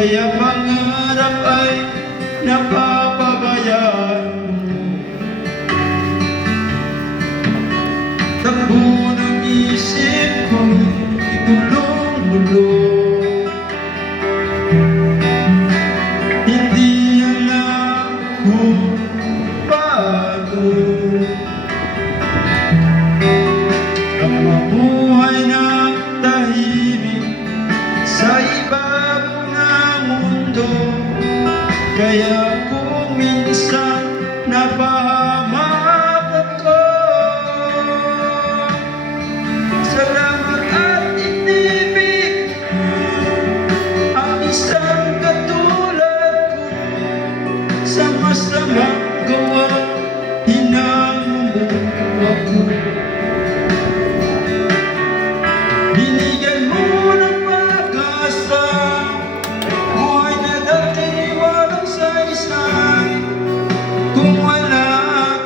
Kaya pangarap ay napapabayaan mo. Takbo ng isip ko'y gulong-gulong. Hindi alam kung paano ang mabuhay ng tahimik sa ibabaw ng mundo. Kaya kung minsan napahamak ako, salamat at inibig ang isang katulad ko. Sa masamang gawa, hinamumuno ako. Binigyan mo ng pag-asa, buhay na dati walang saysay. Kung wala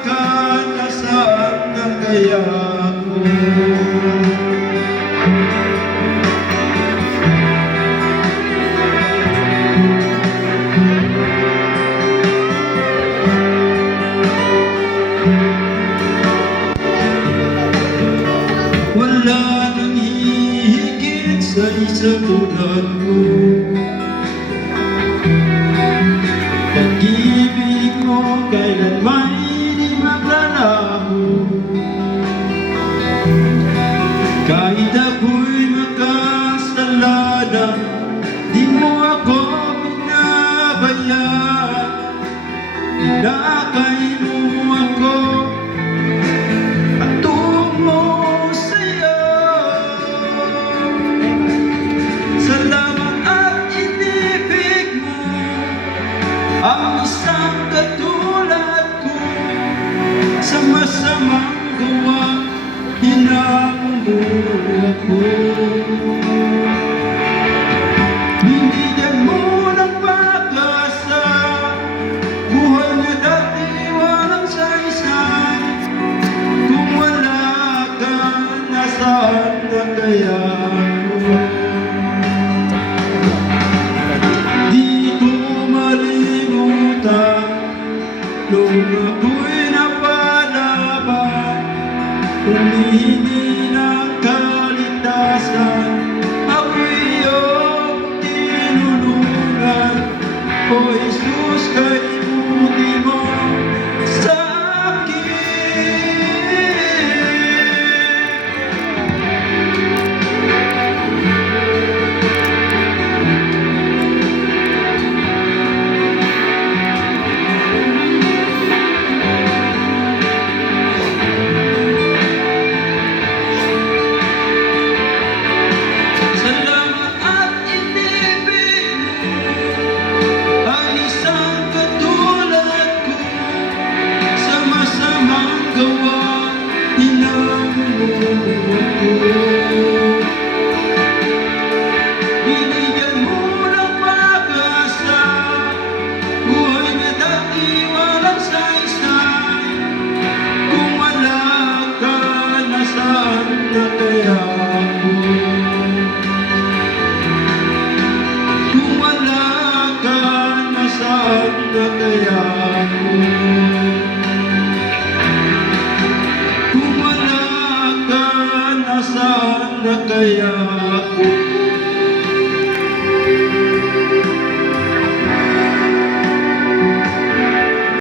ka, nasaan na kaya ako? Wala nang hihigit sa isang tulad ko. Pag-ibig mo kailanman di maglalaho. Kahit ako'y makasalanan, di mo ako pinabayaan. Inakay mo ako at tungo sa'yo. Salamat at inibig mo ang isang katulad ko. Sa masamang gawa, hinamumuno ako. Binigyan mo ng pag-asa, buhay na dati walang saysay. Kung wala ka, nasaan na kaya ako? Di ko malimutan nung ako'y napalaban, humihingi ng kaligtasan. Ako'y iyong tinulungan, O Jesus, kaibuti mo sa akin. Salamat at inibig mo ang isang katulad ko. Sa masamang gawa, hinamumuno ako. Binigyan mo ng pag-asa, buhay na dati walang saysay. Kung wala ka, nasaan na kaya ako? Kung wala ka, nasaan na kaya ako? Kung wala ka, nasaan na kaya ako?